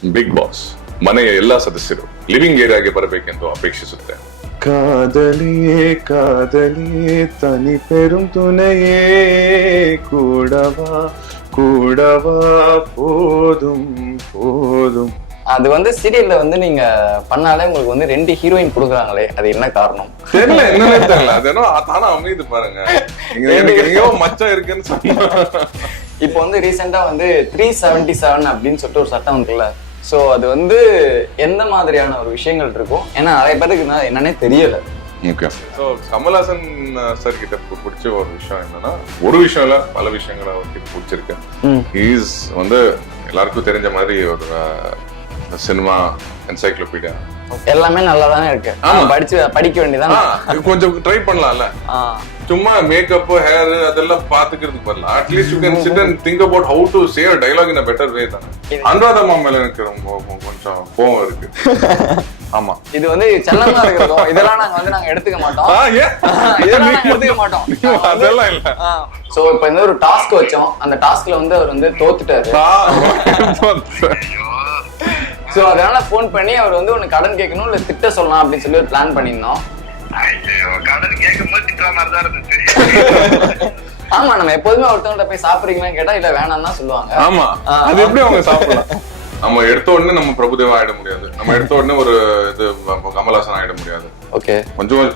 Big boss ಮನೆಯ ಎಲ್ಲಾ ಸದಸ್ಯರು ಲಿವಿಂಗ್ ಏರಿಯಾಗೆ ಬರಬೇಕೆಂದು ಅಪೇಕ್ಷಿಸುತ್ತೆ. காதலியே காதலியே தனி பெரும் துணையே கூடவா கூடவா போதும் போதும். அது வந்து சீரியல்ல வந்து நீங்க பண்ணாலே உங்களுக்கு வந்து 2 ஹீரோயின் கொடுக்குறாங்களே, அது என்ன காரணம்? தெரியல, என்னன்னே தெரியல. அது என்ன தானா அமையுது பாருங்க. எனக்கு எங்கேயோ மச்சம் இருக்குன்னு சொன்னா. இப்போ வந்து ரீசெண்டா வந்து 377 அப்படின்னு சொல்லிட்டு ஒரு சட்டம் இருக்குல்ல, சோ அது வந்து எந்த மாதிரியான ஒரு விஷயங்கள் இருக்கும்? ஏன்னா நிறைய பேருக்கு என்னன்னே தெரியல. ஓகே. ஸோ கமல்ஹாசன் சார் கிட்ட பிடிச்ச ஒரு விஷயம் என்னன்னா, ஒரு விஷயம் இல்ல பல விஷயங்களை அவர்கிட்ட பிடிச்சிருக்கு. ஹீஸ் வந்து எல்லாருக்கும் தெரிஞ்ச மாதிரி ஒரு சினிமா என்சைக்ளோபீடியா, எல்லாமே நல்லா தானே இருக்கு. படிக்க வேண்டியதான். கொஞ்சம் ட்ரை பண்ணலாம்ல. சும்மா மேக்கப் ஹேர் அதெல்லாம் பாத்துக்கிறதுக்கு வரலாம். At least you can sit and think about how to say a dialogue in a better way தானே. அனுராதா மேல எனக்கு ரொம்ப கொஞ்சம் கோவம் இருக்கு. ஆமா, இது வந்து செல்லமா இருக்கிறோம். இதெல்லாம் நாங்க எடுத்துக்க மாட்டோம். இதெல்லாம் நாங்க எடுத்துக்க மாட்டோம். அதெல்லாம் இல்ல. சோ இப்ப இந்த ஒரு டாஸ்க் வச்சோம். அந்த டாஸ்க்ல வந்து அவர் வந்து தோத்துட்டாரு. சோ அதனால போன் பண்ணி அவர் வந்து உனக்கு கடன் கேட்கணும் இல்ல திட்ட சொல்லலாம் அப்படின்னு சொல்லி ஒரு பிளான் பண்ணிருந்தோம். ஆமா, நம்ம எப்போதுமே ஒருத்தவங்க போய் சாப்பிடுறீங்களான்னு கேட்டா இல்ல வேணாம் தான் சொல்லுவாங்க. ஆமா, அது எப்படி அவங்க சாப்பிடலாம்? நம்ம எடுத்த உடனே நம்ம பிரபுதேவா ஆயிட முடியாது. நம்ம எடுத்த உடனே ஒரு இது கமல்ஹாசன் ஆயிட முடியாது. ஓகே, கொஞ்சம்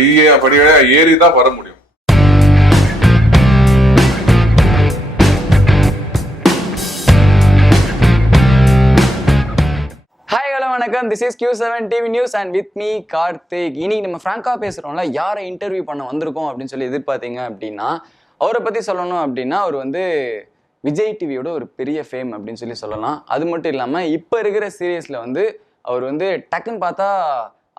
படியே ஏறிதான் வர முடியும். வணக்கம், this is Q7 TV news and with me Karthik. இன்னைக்கு நம்ம ஃப்ராங்கா பேசுறோம்ல, யாரை இன்டர்வியூ பண்ண வந்திருக்கோம் அப்படின்னு சொல்லி எதிர்பார்த்தீங்க அப்படின்னா, அவரை பத்தி சொல்லணும் அப்படின்னா அவர் வந்து விஜய் டிவியோட ஒரு பெரிய ஃபேம் அப்படின்னு சொல்லி சொல்லலாம். அது மட்டும் இல்லாம இப்ப இருக்கிற சீரியஸ்ல வந்து அவர் வந்து டக்குன்னு பார்த்தா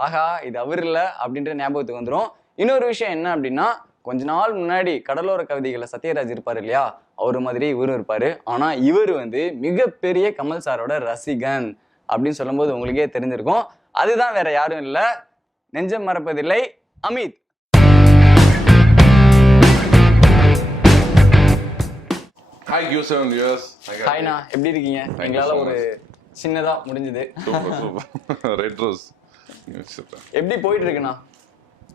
ஆஹா இது அவர் இல்லை அப்படின்ற ஞாபகத்துக்கு வந்துடும். இன்னொரு விஷயம் என்ன அப்படின்னா, கொஞ்ச நாள் முன்னாடி கடலோர கவிதைகளை சத்யராஜ் இருப்பாரு இல்லையா, அவரு மாதிரி இவரும் இருப்பாரு. ஆனா இவர் வந்து மிகப்பெரிய கமல் சாரோட ரசிகன் அப்படின்னு சொல்லும்போது உங்களுக்கே தெரிஞ்சிருக்கும். அதுதான் வேற யாரும் இல்ல, நெஞ்சம் மறப்பதில்லை அமித். Hi Q7 viewers. ஹாய்ண்ணா, எப்படி இருக்கீங்க? எங்களால ஒரு சின்னதா முடிஞ்சது. ரெட் ரோஸ் எப்படி போயிட்டு இருக்குண்ணா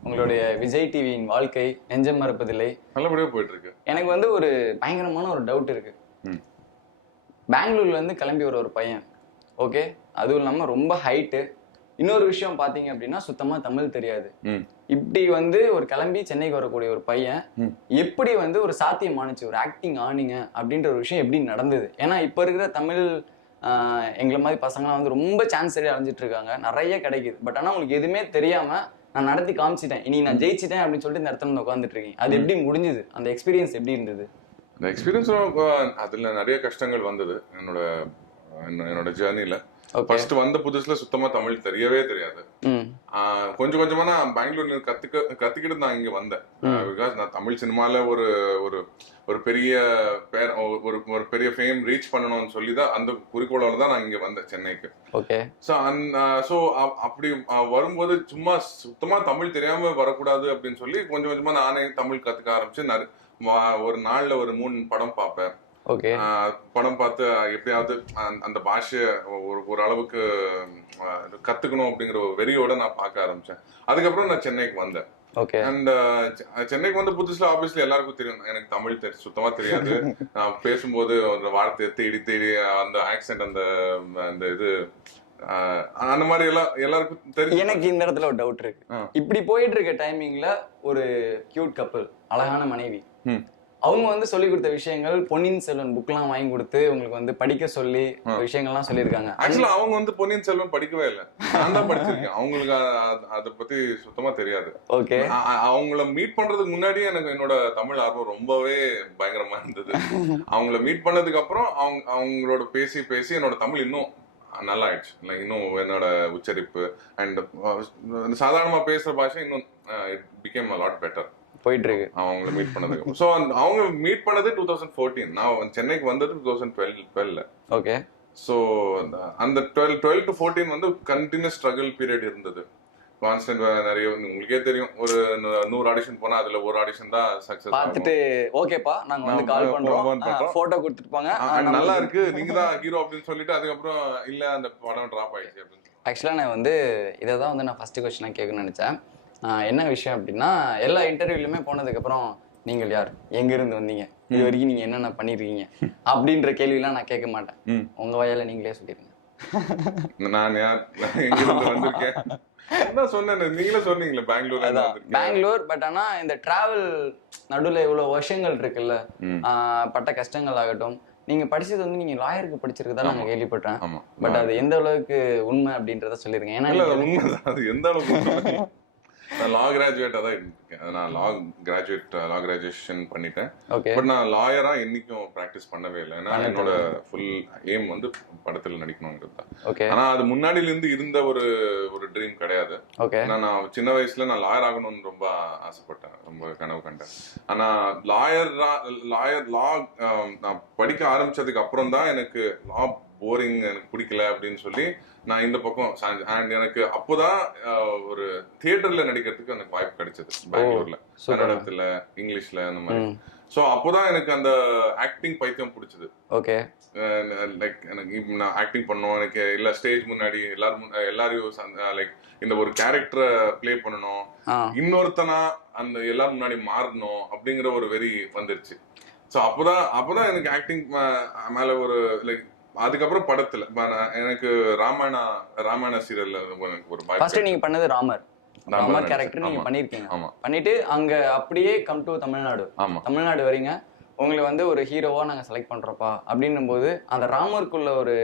உங்களுடைய விஜய் டிவியின் வாழ்க்கை? நெஞ்சம் மறப்பதில்லை நல்லபடியா போயிட்டு இருக்கு. எனக்கு வந்து ஒரு பயங்கரமான ஒரு டவுட் இருக்கு. பெங்களூர்ல இருந்து கிளம்பி வர ஒரு பையன், ஓகே, அதுவும் இல்லாம ரொம்ப ஹைட்டு. இன்னொரு விஷயம் பாத்தீங்க அப்படின்னா சுத்தமா தமிழ் தெரியாது. இப்படி வந்து ஒரு கிளம்பி சென்னைக்கு வரக்கூடிய ஒரு பையன் எப்படி வந்து ஒரு சாத்தியமானுச்சு, ஒரு ஆக்டிங் ஆனிங்க அப்படின்ற ஒரு விஷயம் எப்படி நடந்தது? ஏன்னா இப்ப இருக்கிற தமிழ் எங்களை மாதிரி பசங்களாம் வந்து ரொம்ப சான்ஸ் அடைஞ்சிட்டு இருக்காங்க, நிறைய கிடைக்குது. பட் ஆனா உங்களுக்கு எதுவுமே தெரியாம நான் நடத்தி காமிச்சிட்டேன், இனி நான் ஜெயிச்சிட்டேன் அப்படின்னு சொல்லிட்டு இந்த இடத்துல உட்காந்துட்டு இருக்கீங்க. அது எப்படி முடிஞ்சது? அந்த எக்ஸ்பீரியன்ஸ் எப்படி இருந்தது? அந்த எக்ஸ்பீரியன்ஸ் அதுல நிறைய கஷ்டங்கள் வந்தது என்னோட ஜேர்னில. ஃபர்ஸ்ட் வந்த புதுசுல சுத்தமா தமிழ் தெரியவே தெரியாது. கொஞ்சம் கொஞ்சமா நான் பெங்களூர்ல கத்துக்கிட்டு நான் இங்க வந்தேன். பிகாஸ் நான் தமிழ் சினிமால ஒரு ஒரு ஒரு பெரிய பேர் ஒரு பெரிய ஃபேம் ரீச் பண்ணணும்னு சொல்லிதான் அந்த குறிக்கோளோட தான் நான் இங்க வந்தேன் சென்னைக்கு. ஓகே. சோ அப்படி வரும்போது சும்மா சுத்தமா தமிழ் தெரியாம வரக்கூடாது அப்படின்னு சொல்லி கொஞ்சம் கொஞ்சமா நானே தமிழ் கத்துக்க ஆரம்பிச்சு ஒரு நாள்ல ஒரு 3 படம் பார்ப்பேன். படம் பார்த்து எப்படியாவது அந்த பாஷைய ஒரு அளவுக்கு கத்துக்கணும் அப்படிங்கிற ஒரு வெறியோட நான் பார்க்க ஆரம்பிச்சேன். அதுக்கப்புறம் நான் சென்னைக்கு வந்தேன். அண்ட் சென்னைக்கு வந்த புதுசுல ஆப்வியஸ்லி எல்லாருக்கும் தெரியும் எனக்கு தமிழ் சுத்தமா தெரியாது. நான் பேசும்போது அந்த வார்த்தையை தேடி தேடி அந்த ஆக்சென்ட் அந்த இது அந்த மாதிரி எல்லாம் எல்லாருக்கும் தெரியும். எனக்கு இந்த இடத்துல ஒரு டவுட் இருக்கு. இப்படி போயிட்டு இருக்க டைமிங்ல ஒரு கியூட் கப்பல், அழகான மனைவி, அவங்க வந்து சொல்லி கொடுத்த விஷயங்கள், பொன்னியின் செல்வன் புக் எல்லாம் வாங்கி கொடுத்து உங்களுக்கு வந்து படிக்க சொல்லி விஷயங்கள்லாம் சொல்லியிருக்காங்க. ஆக்சுவலா அவங்க வந்து பொன்னியின் செல்வன் படிக்கவே இல்லை, நான் தான் படிச்சிருக்கேன். அவங்களுக்கு அதை பத்தி சுத்தமா தெரியாது. ஓகே. அவங்கள மீட் பண்றதுக்கு முன்னாடியே எனக்கு என்னோட தமிழ் ஆர்வம் ரொம்பவே பயங்கரமா இருந்தது. அவங்கள மீட் பண்ணதுக்கு அப்புறம் அவங்களோட பேசி பேசி என்னோட தமிழ் இன்னும் நல்லா ஆயிடுச்சு. இன்னும் என்னோட உச்சரிப்பு அண்ட் சாதாரணமா பேசுற பாஷை இன்னும் it became a lot better போயிட்டு இருக்கு அவங்கள மீட் பண்ணதுக்கு. சோ அவங்க மீட் பண்ணது 2014, நான் சென்னைக்கு வந்தது 2012. ஓகே. சோ அந்த 12 to 14 வந்து கண்டினியூஸ் ஸ்ட்ரகிள் பீரியட் இருந்தது. கான்ஸ்டன்ட் நிறைய உங்களுக்கே தெரியும், ஒரு 100 ஆடிஷன் போனா அதுல ஒரு ஆடிஷன் தான் சக்சஸ் பார்த்துட்டு ஓகேப்பா நாங்க வந்து கால் பண்றோம், போட்டோ கொடுத்துட்டு போங்க, நல்லா இருக்கு நீங்க தான் ஹீரோ அப்படின்னு சொல்லிட்டு அதுக்கப்புறம் இல்ல அந்த படம் டிராப் ஆயிடுச்சு அப்படின்னு. ஆக்சுவலாக நான் வந்து இதை தான் வந்து நான் ஃபர்ஸ்ட் கொஸ்டினாக கேட்கணும்னு நினச்சேன். என்ன விஷயம் அப்படின்னா, எல்லா இன்டர்வியூலுமே போனதுக்கப்புறம் நீங்கள் யார், எங்கேருந்து வந்தீங்க, இது வரைக்கும் நீங்கள் என்னென்ன பண்ணியிருக்கீங்க அப்படின்ற கேள்விலாம் நான் கேட்க மாட்டேன். உங்கள் வாயால் நீங்களே சொல்லிடுங்க. நான் யார், எங்கிருந்து வந்திருக்கேன் என்ன சொன்னேன், நீங்களே சொன்னீங்களே பெங்களூர். பட் ஆனா இந்த டிராவல் நடுவில் இவ்வளவு வருஷங்கள் இருக்குல்ல, பட்ட கஷ்டங்கள் ஆகட்டும், நீங்க படிச்சது வந்து நீங்க லாயருக்கு படிச்சிருக்கதா நாங்க கேள்விப்பட்டேன். பட் அது எந்த அளவுக்கு உண்மை அப்படின்றத சொல்லிருங்க. ஏன்னா உண்மைதான், அது எந்த அளவுக்கு நான் லா கிராஜுவேட்டா தான் இருக்கேன். நான் லா கிராஜுவேஷன் பண்ணிட்டேன். பட் நான் லாயரா என்னைக்கும் பிராக்டிஸ் பண்ணவே இல்லை. ஏன்னா என்னோட ஃபுல் எய்ம் வந்து படத்துல நடிக்கணுங்கிறது தான். ஆனா அது முன்னாடில இருந்து இருந்த ஒரு ட்ரீம் கிடையாது. ஏன்னா நான் சின்ன வயசுல நான் லாயர் ஆகணும்னு ரொம்ப ஆசைப்பட்டேன், ரொம்ப கனவு கண்டேன். ஆனா லா நான் படிக்க ஆரம்பிச்சதுக்கு அப்புறம் தான் எனக்கு லா போரிங், எனக்கு பிடிக்கல அப்படின்னு சொல்லி நான் இந்த பக்கம் அண்ட் எனக்கு அப்போதான் ஒரு தியேட்டர்ல நடிக்கிறதுக்கு எனக்கு வாய்ப்பு கிடைச்சது பெங்களூர்ல, கன்னடத்துல, இங்கிலீஷ்ல, அந்த மாதிரி. சோ அப்போதான் எனக்கு அந்த ஆக்டிங் பைத்தியம் பிடிச்சது. லைக் எனக்கு நான் ஆக்டிங் பண்ணணும், எனக்கு இல்ல ஸ்டேஜ் முன்னாடி எல்லாரையும் லைக் இந்த ஒரு கேரக்டரை பிளே பண்ணணும், இன்னொருத்தனா அந்த எல்லாரும் முன்னாடி மாறணும் அப்படிங்கிற ஒரு வெறி வந்துருச்சு. சோ அப்போதான் எனக்கு ஆக்டிங் மேல ஒரு லைக். அதுக்கப்புறம் படத்துல எனக்கு ராமாயண சீரியல்ல ஒரு ஃபர்ஸ்ட் நீங்க பண்ணது ராமர் கேரக்டர் நீங்க பண்ணிருக்கீங்க. பண்ணிட்டு அங்க அப்படியே கம் டு தமிழ்நாடு வரீங்க. உங்களை வந்து ஒரு ஹீரோவா நாங்க செலக்ட் பண்றோம்ப்பா அப்படின்னும் போது அந்த ராமருக்குள்ள ஒரு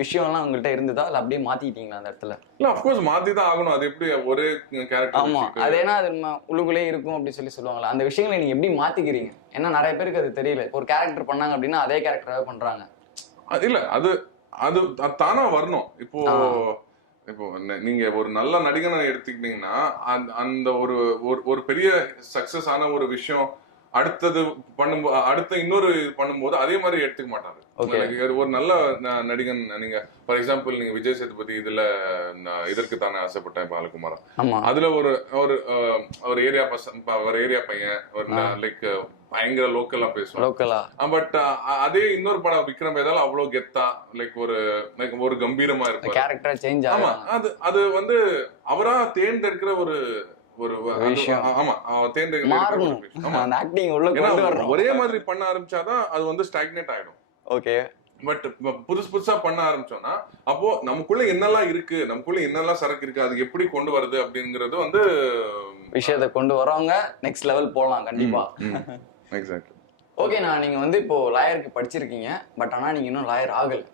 விஷயம்லாம் உங்கள்கிட்ட இருந்ததா இல்ல அப்படியே மாத்திட்டீங்களா அந்த இடத்துல? இல்ல அஃப்கோர்ஸ் மாத்தி தான் ஆகணும், அது எப்படி ஒரே கேரக்டர். ஆமா, அது ஏன்னா அது உள்ளுக்குள்ளே இருக்கும் அப்படின்னு சொல்லுவாங்களா, அந்த விஷயங்களை நீங்க எப்படி மாத்திக்கிறீங்க? ஏன்னா நிறைய பேருக்கு அது தெரியல. ஒரு கேரக்டர் பண்ணாங்க அப்படின்னா அதே கேரக்டராகவே பண்றாங்க. இல்ல அது தானா வரணும். இப்போ நீங்க ஒரு நல்ல நடிகனை எடுத்துக்கிட்டீங்கன்னா அந்த ஒரு பெரிய சக்சஸ் ஆன ஒரு விஷயம் அடுத்த இன்னொரு பண்ணும்போது அதே மாதிரி எடுத்துக்க மாட்டாரு. ஒரு நல்ல நடிகன், நீங்க ஃபார் எக்ஸாம்பிள் நீங்க விஜய் சேதுபதி இதுல இதற்கு தானே ஆசைப்பட்டேன் பாலகுமாரன், அதுல ஒரு ஏரியா பையன், ஒரு லைக் பயங்கர லோக்கலா பேசுவான். பட் அதே இன்னொரு படம் விக்ரம் வேதாள அவ்வளவு கெத்தா லைக் ஒரு கம்பீரமா இருக்கும். ஆமா, அது வந்து அவரா தேர்ந்தெடுக்கிற ஒரு விஷயம். ஆமா, ஒரே மாதிரி பண்ண ஆரம்பிச்சாதான் அது வந்து ஸ்டாக்னேட் ஆயிடும். பட் புதுசா பண்ண ஆரம்பிச்சோம்னா அப்போ நமக்குள்ள என்னெல்லாம் இருக்கு, நமக்குள்ள என்னெல்லாம் சரக்கு இருக்கு, அது எப்படி கொண்டு வருது அப்படிங்கறது வந்து விஷயத்தை கொண்டு வரவங்க நெக்ஸ்ட் லெவல் போலாம் கண்டிப்பா. எக்ஸாக்ட்லி. ஓகே, நீங்க வந்து இப்போ லாயருக்கு படிச்சிருக்கீங்க, பட் ஆனா நீங்க இன்னும் லாயர் ஆகல.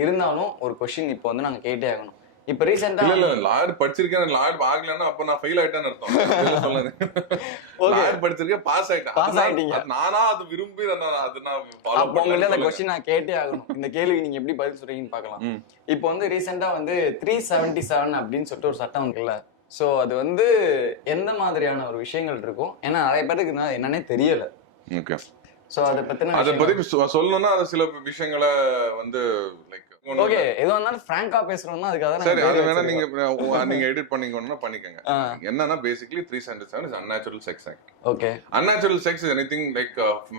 இருந்தாலும் ஒரு கொஸ்டின் இப்போ வந்து நாங்க கேட்டே ஆகணும். இப்ப ரீசெண்டா இல்ல லாயர் படிச்சிருக்கேன், லாயர் ஆகலன்னா அப்ப நான் ஃபெயில் ஆயிட்டேன்னு அர்த்தம். லாயர் படிச்சிருக்கேன், பாஸ் ஆயிட்டீங்க. நானா அது விரும்பி அது நான் ஃபாலோ பண்ணல. அந்த क्वेश्चन நான் கேட்டே ஆகணும். இந்த கேள்விக்கு நீங்க எப்படி பதில் சொல்றீங்கன்னு பார்க்கலாம். இப்போ வந்து ரீசெண்டா வந்து 377 அப்படின்னு சொல்லிட்டு ஒரு சட்டம் இருக்குல்ல. சோ அது வந்து எந்த மாதிரியான ஒரு விஷயங்கள் இருக்கும்? ஏன்னா நிறைய பேருக்கு என்னன்னே தெரியல. ஓகே, சோ அத பத்தி சொல்லணும்னா அது சில விஷயங்களை வந்து லைக் ஓகே எது வந்தாலும் ஃப்ராங்கா பேசுறோம்னா அதுக்காக சரி, அது வேணா நீங்க எடிட் பண்ணிக்கணும்னா பண்ணிக்கங்க. என்னன்னா basically 377 is unnatural sex act. Okay, unnatural sex is anything like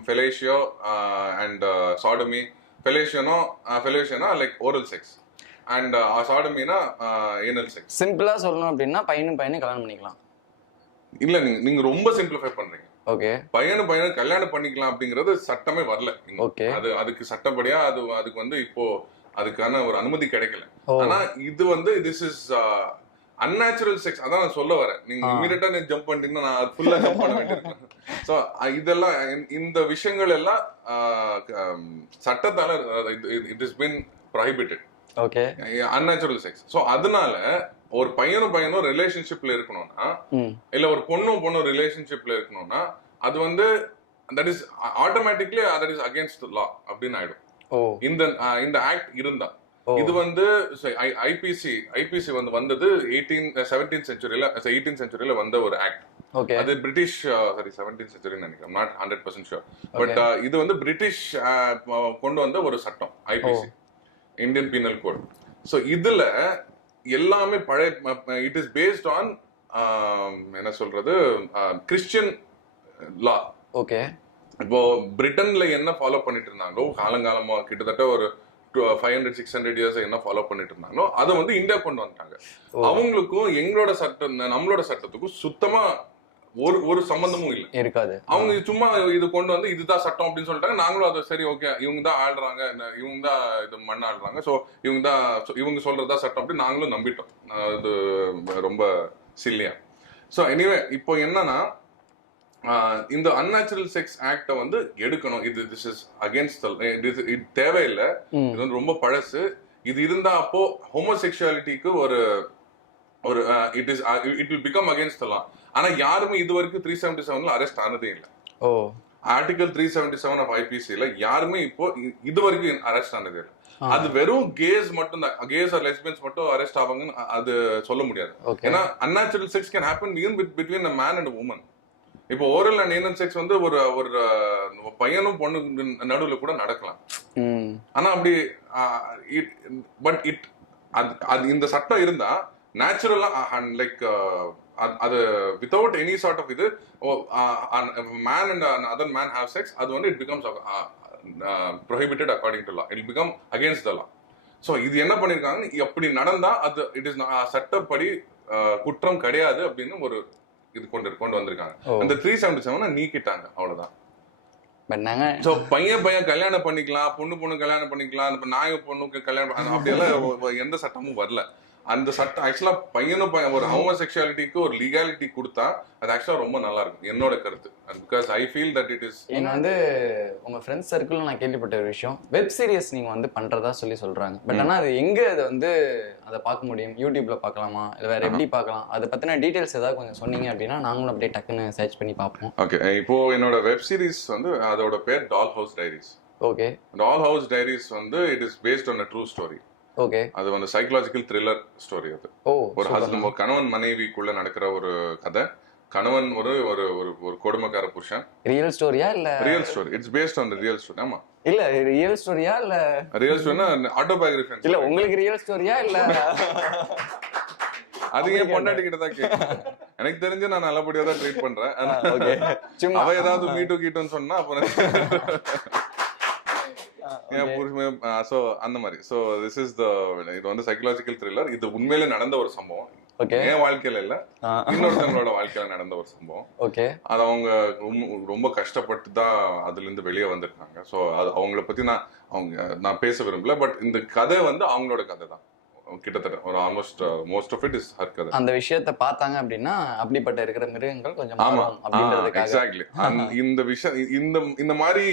fellatio and sodomy. fellatio like oral sex and sodomy na anal sex. சிம்பிளா சொல்லணும் அப்படின்னா பையனும் கல்யாணம் பண்ணிக்கலாம். இல்ல நீங்க ரொம்ப சிம்பிளிஃபை பண்றீங்க. ஓகே, பையனும் கல்யாணம் பண்ணிக்கலாம் அப்படிங்கறது சட்டமே வரல. ஓகே, அதுக்கு சட்டப்படியா அதுக்கு வந்து இப்போ அதுக்கான ஒரு அனுமதி கிடைக்கல. ஆனா இது வந்து திஸ் இஸ் unnatural sex. அதான் நான் சொல்ல வரேன். நீங்க இமிடியேட்டா நீ ஜம்ப் பண்ணிட்டீங்கன்னா நான் ஃபுல்லா ஜம்ப் பண்ண வேண்டியிருக்கேன். சோ இதெல்லாம் இந்த விஷயங்கள் எல்லாம் சட்டத்தால it is been prohibited. Okay, unnatural sex. So அதனால ஒரு பையனும் ரிலேஷன்ஷிப்ல இருக்கணும்னா, இல்ல ஒரு பொண்ணும் ரிலேஷன்ஷிப்ல இருக்கணும்னா அது வந்து that is automatically that is against law அப்படின்னு ஆயிடும். இந்த ஆக்ட் இருந்தா. இது வந்து ஐபிசி வந்து வந்தது 18th செஞ்சுரியில வந்த ஒரு ஆக்ட். அது பிரிட்டிஷ் 17th செஞ்சுரி நினைக்கிறேன், நாட் 100% ஷூர். பட் இது வந்து பிரிட்டிஷ் கொண்டு வந்த ஒரு சட்டம், IPC, Indian penal code. So இதுல எல்லாமே பழைய இட் இஸ் பேஸ்ட் ஆன் என்ன சொல்றது கிறிஸ்டியன் லா. ஓகே. இப்போ பிரிட்டன்ல என்ன ஃபாலோ பண்ணிட்டு இருந்தாங்களோ காலங்காலமா கிட்டத்தட்ட ஒரு 500-600 இயர்ஸ் என்ன ஃபாலோ பண்ணிட்டு இருந்தாங்களோ அதை வந்து இந்தியா கொண்டு வந்துட்டாங்க. அவங்களுக்கும் எங்களோட சட்டம் நம்மளோட சட்டத்துக்கும் சுத்தமா ஒரு சம்பந்தமும் இல்லை, இருக்காது. அவங்க சும்மா இது கொண்டு வந்து இதுதான் சட்டம் அப்படின்னு சொல்லிட்டாங்க. நாங்களும் அதை சரி ஓகே இவங்க தான் ஆள்றாங்க, இவங்க தான் இது மண் ஆள்றாங்க, ஸோ இவங்க சொல்றதா சட்டம் அப்படின்னு நாங்களும் நம்பிட்டோம். அது ரொம்ப சில்லியா. ஸோ எனிவே இப்போ என்னன்னா இந்த அன்நேச்சுரல் செக்ஸ் ஆக்ட வந்து எடுக்கணும். இது திஸ் இஸ் அகேன்ஸ்ட், இது தேவையில்லை, இது வந்து ரொம்ப பழசு. இது இருந்தா அப்போ ஹோமோசெக்சுவாலிட்டிக்கு ஒரு இட் வில் பிகம் அகேன்ஸ்ட் லா. ஆனா யாருமே இது வரைக்கும் 377 அரெஸ்ட் ஆனதே இல்லை. ஆர்டிகல் 377 ஆஃப் ஐபிசில யாருமே இப்போ இது வரைக்கும் அரெஸ்ட் ஆனதே இல்லை. அது வெறும் கேஸ் மட்டும் தான், கேஸ் ஆர் லெஸ்பியன்ஸ் மட்டும் அரெஸ்ட் ஆவாங்கன்னு அது சொல்ல முடியாது. ஏன்னா unnatural sex can happen even between a man and a woman. இப்போ ஓரல் அண்ட் ஏனல் செக்ஸ் வந்து ஒரு பையனும் பொண்ணு நடுவுல கூட நடக்கலாம். ஆனா அப்படி பட் அது இந்த சட்டம் இருந்தா நேச்சுரலா லைக் அது வித்தவுட் எனி சார்ட் ஆஃப் இது man and other man have sex, அது வந்து it becomes prohibited according to law, it become against the law. So இது என்ன பண்ணிருக்காங்க, அப்படி நடந்தா அது இட் இஸ் சட்டப்படி குற்றம் கிடையாது அப்படின்னு ஒரு இது கொண்டு வந்திருக்காங்க. அந்த 377 நீக்கிட்டாங்க, அவ்வளவுதான். பையன் கல்யாணம் பண்ணிக்கலாம், பொண்ணு கல்யாணம் பண்ணிக்கலாம், இப்ப நாய பொண்ணுக்கு கல்யாணம் அப்படியெல்லாம் எந்த சட்டமும் வரல. அந்த சட்டம் ஆக்சுவலா பையனும் ஒரு ஹோமோசெக்சுவாலிட்டிக்கு ஒரு லீகாலிட்டி கொடுத்தா அது ஆக்சுவலா ரொம்ப நல்லா இருக்கும், என்னோட கருத்து. Because I feel that it is. ஏன்னா வந்து உங்க ஃப்ரெண்ட்ஸ் சர்க்கிள் நான் கேள்விப்பட்ட ஒரு விஷயம், வெப் சீரிஸ் நீங்க வந்து பண்றதா சொல்றாங்க. பட் ஆனா அது எங்க அதை வந்து அதை பார்க்க முடியும்? யூடியூப்ல பார்க்கலாமா, இல்ல வேற எப்படி பார்க்கலாம்? அதை பத்தின டீடைல்ஸ் ஏதாவது கொஞ்சம் சொன்னீங்க அப்படின்னா நாங்களும் அப்படியே டக்குன்னு சர்ச் பண்ணி பார்ப்போம். ஓகே, இப்போ என்னோட வெப் சீரிஸ் வந்து அதோட பேர் டால் ஹவுஸ் டைரிஸ். ஓகே. டால் ஹவுஸ் டைரிஸ் வந்து it is based on a true story. Okay. அது வந்து சைக்காலஜிக்கல் த்ரில்லர் ஸ்டோரி. அது ஒரு ஹஸ்பண்ட், கணவன் மனைவிக்குள்ள நடக்கிற ஒரு கதை. கணவன் ஒரு ஒரு ஒரு கொடுமைக்கார புருஷன். ரியல் ஸ்டோரியா இல்ல? Real story, it's based on the real story. ஆமா, இல்ல ரியல் ஸ்டோரியா இல்ல? ரியல் ஸ்டோரினா ஆட்டோபயோகிராஃபி இல்ல, உங்களுக்கு ரியல் ஸ்டோரியா இல்ல? அது என் பொண்டாட்டி கிட்ட தான் கேட்க, எனக்கு தெரிஞ்சு நான் நல்லபடியா தான் ட்ரீட் பண்றேன். அவ ஏதாவது மீட்டு கீட்டுன்னு சொன்னா அப்புறம் சோ அந்த மாதிரி. சோ திஸ் இஸ் த, இது வந்து சைக்காலஜிக்கல் த்ரில்லர். இது உண்மையில நடந்த ஒரு சம்பவம், என் வாழ்க்கையில இல்ல, இன்னொருத்தவங்களோட வாழ்க்கையில நடந்த ஒரு சம்பவம். அது அவங்க ரொம்ப கஷ்டப்பட்டு தான் அதுல இருந்து வெளியே வந்திருக்காங்க. சோ அது அவங்கள பத்தி நான் பேச விரும்பல. பட் இந்த கதை வந்து அவங்களோட கதை தான் கிட்டத்தட்ட. ஒரு almost most of it is her கதை. அந்த விஷயத்தை பார்த்தாங்க அப்படின்னா அப்படிப்பட்ட இருக்கிற மிருகங்கள் கொஞ்சம் மாறும் அப்படின்றதுக்காக. எக்ஸாக்ட்லி. இந்த விஷயம் இந்த மாதிரி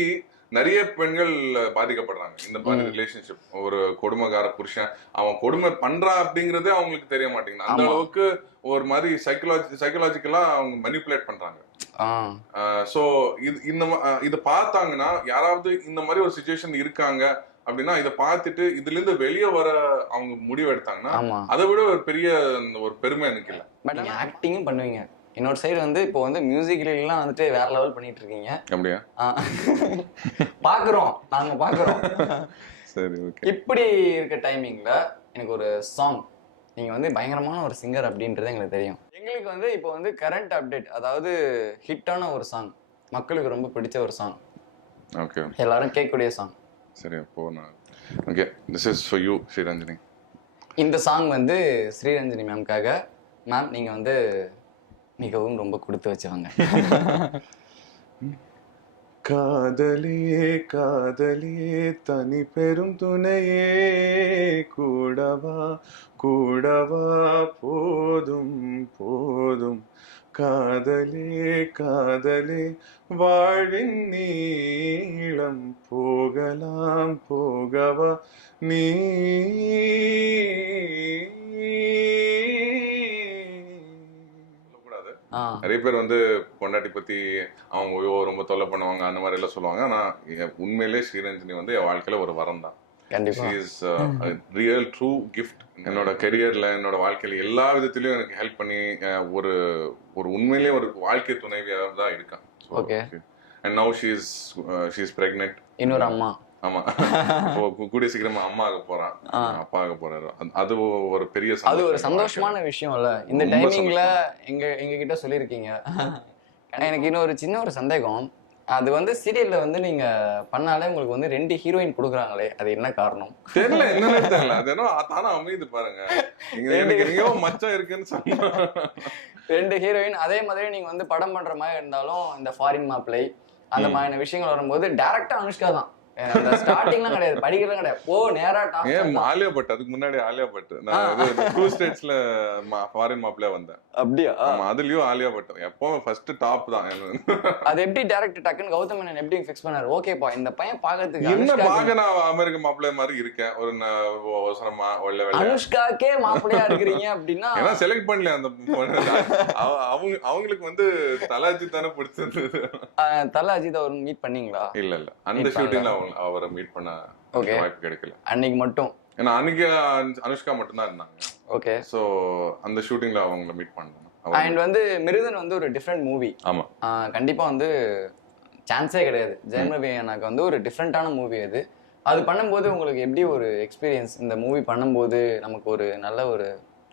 நிறைய பெண்கள் பாதிக்கப்படுறாங்க. இந்த மாதிரி ரிலேஷன்ஷிப், ஒரு கொடுமைக்கார புருஷன் அவன் கொடுமை பண்றான் அப்படிங்கறதே அவங்களுக்கு தெரிய மாட்டேங்குது. அந்த அளவுக்கு ஒரு மாதிரி சைக்கலாஜிக்கலா அவங்க மனிபுலேட் பண்றாங்க. சோ இது பார்த்தாங்கன்னா யாராவது இந்த மாதிரி ஒரு சிச்சுவேஷன் இருக்காங்க அப்படின்னா இதை பார்த்துட்டு இதுல இருந்து வெளியே வர அவங்க முடிவு எடுத்தாங்கன்னா அதை விட ஒரு பெரிய ஒரு பெருமை எனக்கு இல்லை. பட் நீங்க ஆக்டிங்கும் பண்ணுவீங்க. இன்னொரு சைடு வந்து இப்போ வந்து மியூசிக்லாம் வந்துட்டு வேற லெவல் பண்ணிட்டு இருக்கீங்க. அப்படியா? நாங்க பாக்குறோம். சரி, ஓகே. இப்படி இருக்க டைமிங்ல எனக்கு ஒரு சாங், நீங்க வந்து பயங்கரமான ஒரு சிங்கர் அப்படின்றது எங்களுக்கு தெரியும். எங்களுக்கு வந்து இப்போ வந்து கரண்ட் அப்டேட், அதாவது ஹிட்டான ஒரு சாங், மக்களுக்கு ரொம்ப பிடிச்ச ஒரு சாங், ஓகே, எல்லாரும் கேட்கக்கூடிய சாங். சரி, அப்போ okay, this is for you Sriranjani. இந்த சாங் வந்து ஸ்ரீரஞ்சனி மேம்காக. மேம், நீங்க வந்து மிகவும் ரொம்ப கொடுத்து வச்சவங்க. காதலே காதலே தனி பெரும் துணையே கூடவா கூடவா போதும் போதும் காதலே காதலே வாழ்வின் நீளம் போகலாம் போகவா நீ. நிறைய பேர் வந்து பொண்டாட்டி பத்தி அவங்க ரொம்ப தொல்லை பண்ணுவாங்க, அந்த மாதிரி எல்லாம் சொல்லுவாங்க. ஆனா உண்மையிலே ஸ்ரீரஞ்சனி வந்து என் வாழ்க்கையில ஒரு வரம் தான். Real true gift. என்னோட கெரியர்ல, என்னோட வாழ்க்கையில எல்லா விதத்திலயும் எனக்கு ஹெல்ப் பண்ணி ஒரு ஒரு உண்மையிலேயே ஒரு வாழ்க்கை துணைவியா தான் இருக்கான். Okay. And now she is pregnant. இன்னொரு ஆமா. இப்போ கூடிய சீக்கிரமா அம்மா ஆக போறான், அப்பா ஆக போறாரு. அது ஒரு பெரிய அது ஒரு சந்தோஷமான விஷயம்ல. இந்த டைமிங்ல எங்க கிட்ட சொல்லியிருக்கீங்க. எனக்கு இன்னொரு சின்ன ஒரு சந்தேகம். அது வந்து சீரியல்ல வந்து நீங்க பண்ணாலே உங்களுக்கு வந்து 2 ஹீரோயின் கொடுக்குறாங்களே, அது என்ன காரணம்? தெரியல, என்னன்னு தெரியல. அது என்ன தானா அமையுது பாருங்க. எனக்கு எங்கேயோ மச்சம் இருக்குன்னு சொன்னா 2 ஹீரோயின். அதே மாதிரி நீங்க வந்து படம் பண்ற மாதிரி இருந்தாலும் இந்த ஃபாரின் மாப்பிளை அந்த மாதிரியான விஷயங்கள் வரும்போது டைரக்டா அனுஷ்கா தான். ஸ்டார்டிங்லாம் கிடையாது, படிக்கலாம் கிடையாது, போ நேரா டாப். ஏன் ஆலியா பட், அதுக்கு முன்னாடி ஆலியா பட். நான் இது 2 ஸ்டேட்ஸ்ல ஃபாரின் மாப்ளே வந்தேன். அப்படியா? ஆமா, அதுலயும் ஆலியா பட் எப்பவும் ஃபர்ஸ்ட் டாப் தான். அது எப்படி டைரக்டர் டக்குன்னு கௌதம் மேனன் எப்படி ஃபிக்ஸ் பண்ணாரு? ஓகேப்பா இந்த பையன் பாக்கிறதுக்கு என்ன பாக்க நான் அமெரிக்க மாப்பிள்ளை மாதிரி இருக்கேன், ஒரு அவசரமா வெள்ளை அனுஷ்காக்கே மாப்பிள்ளையா இருக்கிறீங்க அப்படின்னா ஏன்னா செலக்ட் பண்ணல அந்த அவங்களுக்கு வந்து தல அஜித் தானே பிடிச்சிருந்தது. தல அஜித் அவர் மீட் பண்ணீங்களா? இல்ல அந்த ஷூட்டிங்ல அவரை மீட் பண்ண வாய்ப்பு கிடைக்கல அன்னைக்கு மட்டும். ஏன்னா அன்னைக்கு அனுஷ்கா மட்டும் தான் இருந்தாங்க. ஓகே. சோ அந்த ஷூட்டிங்ல அவங்கள மீட் பண்ணோம். அண்ட் வந்து மிருதன் வந்து ஒரு டிஃப்ரெண்ட் மூவி. ஆமா, கண்டிப்பா வந்து சான்ஸே கிடையாது. ஜெயம் ரவி அண்ணாக்கு வந்து ஒரு டிஃப்ரெண்டான மூவி அது. அது பண்ணும்போது உங்களுக்கு எப்படி ஒரு எக்ஸ்பீரியன்ஸ்? இந்த மூவி பண்ணும்போது நமக்கு ஒரு நல்ல ஒரு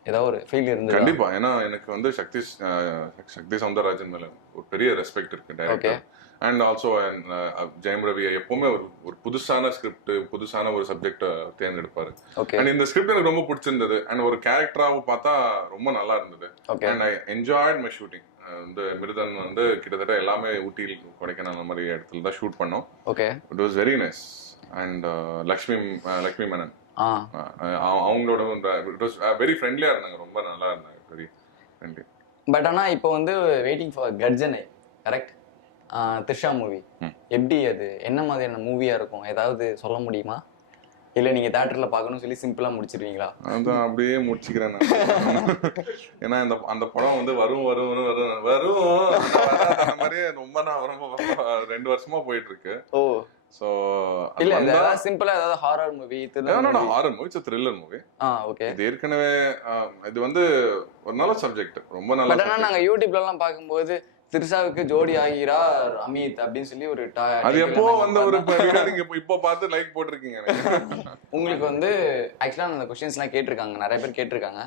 ஏதாவது ஒரு ஃபீல் இருந்தது? கண்டிப்பா. ஏன்னா எனக்கு வந்து சக்தி சௌந்தரராஜன் மேல ஒரு பெரிய ரெஸ்பெக்ட் இருக்கு director. And also Jayam Ravi எப்பவுமே ஒரு புதுசான ஸ்கிரிப்ட், புதுசான ஒரு சப்ஜெக்ட தேர்ந்தெடுப்பாரு. அண்ட் இந்த ஸ்கிரிப்ட் எனக்கு ரொம்ப பிடிச்சிருந்தது. அண்ட் ஒரு கேரக்டராவும் பார்த்தா ரொம்ப நல்லா இருந்தது. And I enjoyed my shooting. இந்த மிருதன் வந்து கிட்டத்தட்ட எல்லாமே ஊட்டியில், கொடைக்கானல் அந்த மாதிரி இடத்துல தான் ஷூட் பண்ணோம். Okay. It was very nice. And Lakshmi Menon அவங்களோட இட் வாஸ் வெரி ஃப்ரெண்ட்லியா இருந்தாங்க, ரொம்ப நல்லா இருந்தாங்க, வெரி ஃப்ரெண்ட்லி. பட் ஆனா இப்போ வந்து waiting for Garjanai, correct? Trisha movie எப்படி, அது என்ன மாதிரியான மூவியா இருக்கும்? ஏதாவது சொல்ல முடியுமா? இல்ல நீங்க தியேட்டர்ல பார்க்கணும்னு சொல்லி சிம்பிளா முடிச்சிருவீங்களா? அதான் அப்படியே முடிச்சுக்கிறேன் நான். ஏன்னா அந்த படம் வந்து வரும் அந்த மாதிரியே ரொம்ப நான் 2 வருஷமா போயிட்டு இருக்கு. ஓ. சோ இல்ல ஏதாவது சிம்பிளா ஏதாவது horror movie? Horror movie, thriller movie. Okay. இது ஏற்கனவே இது வந்து ஒரு நல்ல சப்ஜெக்ட், ரொம்ப நல்ல. பட் ஆனா நாங்க யூடியூப்ல எல்லாம் பார்க்கும்போது திரிஷாவுக்கு ஜோடி ஆகிறார் அமித் அப்படின்னு சொல்லி ஒரு அது எப்போ வந்த ஒரு நீங்க இப்போ பார்த்து லைக் போட்டிருக்கீங்க. உங்களுக்கு வந்து ஆக்சுவலா அந்த கொஸ்டின்ஸ் எல்லாம் கேட்டிருக்காங்க, நிறைய பேர் கேட்டிருக்காங்க.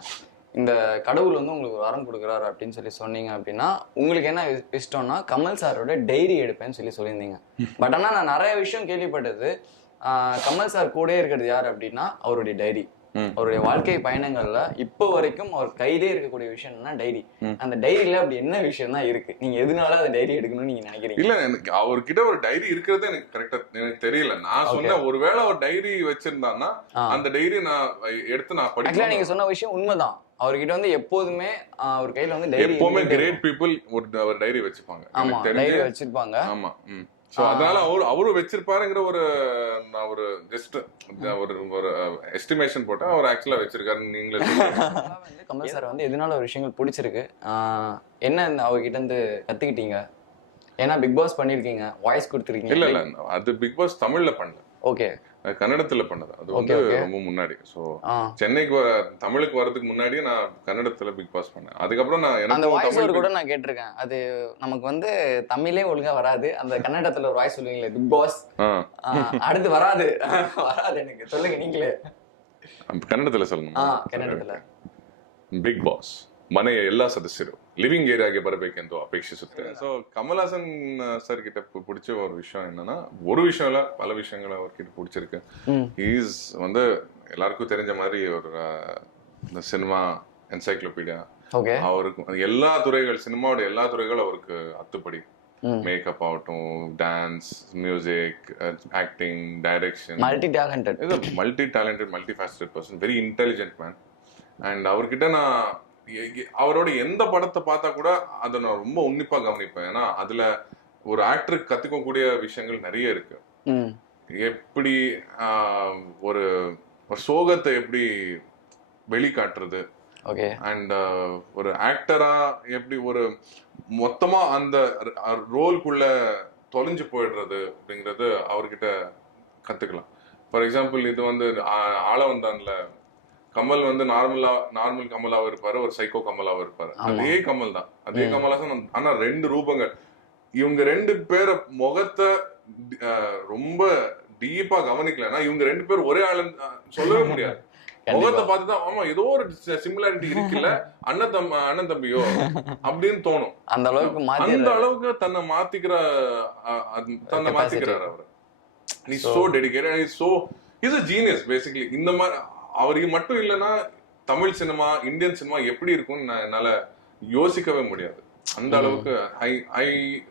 இந்த கடவுள் வந்து உங்களுக்கு வரம் கொடுக்குறாரு அப்படின்னு சொல்லி சொன்னீங்க அப்படின்னா உங்களுக்கு என்ன இஷ்டம்னா கமல் சாரோட டைரி எடுப்பேன்னு சொல்லி சொல்லியிருந்தீங்க. பட் ஆனா நான் நிறைய விஷயம் கேள்விப்பட்டது, கமல் சார் கூட இருக்கிறது யார் அப்படின்னா அவருடைய டைரி. அவருடைய வாழ்க்கை பயணங்கள்ல இப்போ வரைக்கும் அவர் கையிலே இருக்கக்கூடிய விஷயம் என்னன்னா டைரி. அந்த டைரியில அப்படி என்ன விஷயம் தான் இருக்கு, நீங்க எதனால அந்த டைரி எடுக்கணும்னு நீங்க நினைக்கிறீங்க? இல்ல, எனக்கு அவர்கிட்ட ஒரு டைரி இருக்கிறது எனக்கு கரெக்டா எனக்கு தெரியல. நான் சொன்ன ஒருவேளை ஒரு டைரி வச்சிருந்தான்னா அந்த டைரி நான் எடுத்து நான் படிக்கலாம். நீங்க சொன்ன விஷயம் உண்மைதான். அவர்கிட்ட வந்து எப்போதுமே அவர் கையில வந்து டைரி, எப்பவுமே கிரேட் பீப்புள் ஒரு டைரி வச்சிருப்பாங்க. ஆமா, டைரி வச்சிருப்பாங்க. ஆமா. சோ அதனால அவரு வச்சிருப்பாருங்கிற ஒரு ஜஸ்ட் ஒரு எஸ்டிமேஷன் போட்டா அவர் ஆக்சுவலா வச்சிருக்காருன்னு நீங்களே வந்து கமல் சார் வந்து எதனால ஒரு விஷயங்கள் பிடிச்சிருக்கு, என்ன அவர்கிட்ட இருந்து கத்துக்கிட்டீங்க? ஏன்னா பிக் பாஸ் பண்ணிருக்கீங்க, வாய்ஸ் கொடுத்துருக்கீங்க. இல்ல அது பிக் பாஸ் தமிழ்ல பண்ணல. ஓகே. கன்னடத்துல பண்ணது. அது வந்து ரொம்ப முன்னாடி. சோ சென்னைக்கு தமிழுக்கு வரதுக்கு முன்னாடியே நான் கன்னடத்துல பிக் பாஸ் பண்ணேன். அதுக்கப்புறம் நான் அந்த வாய்ஸ் ஓவர் கூட நான் கேட்டிருக்கேன். அது நமக்கு வந்து தமிழே ஒழுங்கா வராது, அந்த கன்னடத்துல ஒரு வாய்ஸ் சொல்லுவீங்களே பிக் பாஸ், அடுத்து வராது எனக்கு சொல்லுங்க நீங்களே. ಕನ್ನಡದಲ್ಲೇ சொல்லணும். ಕನ್ನಡದಲ್ಲೇ. ಬಿಗ್ ಬಾಸ್ ಮನೆಯ ಎಲ್ಲಾ ಸದಸ್ಯರು ಲಿವಿಂಗ್ ಏರಿಯಾಗೆ ಬರಬೇಕೆಂದು ಅಪೇಕ್ಷಿಸುತ್ತೇನೆ. ஸோ கமல்ஹாசன் சார் கிட்ட பிடிச்ச ஒரு விஷயம் என்னன்னா, ஒரு விஷயம் இல்ல பல விஷயங்கள் அவர்கிட்ட பிடிச்சிருக்கு. இஸ் வந்து எல்லாருக்கும் தெரிஞ்ச மாதிரி ஒரு இந்த சினிமா என்சைக்ளோபீடியா. அவருக்கு எல்லா துறைகள், சினிமாவோட எல்லா துறைகளும் அவருக்கு அத்துப்படி. மேக்கப் ஆகட்டும், dance, music, acting, direction, multi talented multi faceted person, very intelligent man. And அவர்கிட்ட நான் அவரோட எந்த படத்தை பார்த்தா கூட அதை நான் ரொம்ப உன்னிப்பா கவனிப்பேன். ஏன்னா அதுல ஒரு ஆக்டருக்கு கத்துக்கக்கூடிய விஷயங்கள் நிறைய இருக்கு. எப்படி ஒரு சோகத்தை எப்படி வெளிக்காட்டுறது, அண்ட் ஒரு ஆக்டரா எப்படி ஒரு மொத்தமா அந்த ரோல்குள்ள தொலைஞ்சு போயிடுறது அப்படிங்கறது அவர்கிட்ட கத்துக்கலாம். ஃபார் எக்ஸாம்பிள், இது வந்து ஆளவந்தான்ல கமல் வந்து நார்மல் கமலாவும் இருப்பாரு, ஒரு சைக்கோ கமலாவும் இருப்பாரு. அதே கமல் தான், அதே கமல்ஹாசன். ஆனா 2 ரூபங்கள். இவங்க 2 பேரை முகத்தை ரொம்ப டீப்பா கவனிக்கலன்னா இவங்க 2 பேரும் ஒரே ஆளு சொல்லவே முடியாது. முகத்தை பார்த்துதான் ஆமா ஏதோ ஒரு சிமிலாரிட்டி இருக்குல்ல, அண்ணன் தம்பியோ அப்படின்னு தோணும். அந்த அளவுக்கு தன்னை மாத்திக்கிறாரு அவரு. He's so dedicated and he's a genius basically. இந்த மாதிரி அவருக்கு மட்டும் இல்லைன்னா தமிழ் சினிமா, இந்தியன் சினிமா எப்படி இருக்கும்னு என்னால யோசிக்கவே முடியாது. அந்த அளவுக்கு I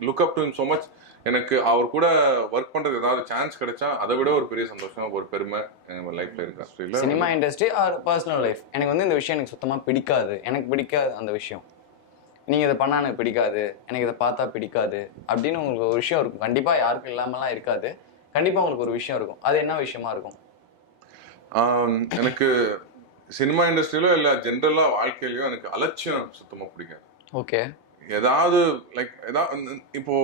look up to him so much. எனக்கு அவர் கூட ஒர்க் பண்றது ஏதாவது சான்ஸ் கிடைச்சா அதை விட ஒரு பெரிய சந்தோஷம், ஒரு பெருமை என் லைஃப்ல இருக்கு. Cinema industry or personal life, எனக்கு வந்து இந்த விஷயம் எனக்கு சுத்தமா பிடிக்காது, எனக்கு பிடிக்காது அந்த விஷயம், நீங்க இதை பண்ணா எனக்கு பிடிக்காது, எனக்கு இதை பார்த்தா பிடிக்காது அப்படின்னு உங்களுக்கு ஒரு விஷயம் இருக்கும். கண்டிப்பா யாருக்கும் இல்லாமலாம் இருக்காது, கண்டிப்பா உங்களுக்கு ஒரு விஷயம் இருக்கும். அது என்ன விஷயமா இருக்கும்? எனக்கு சினிமா இண்டஸ்ட்ரியிலோ இல்ல ஜென்ரலா வாழ்க்கையிலயோ எனக்கு அலட்சியம் சுத்தமா பிடிக்காது. ஓகே. ஏதாவது லைக் ஏதாவது இப்போ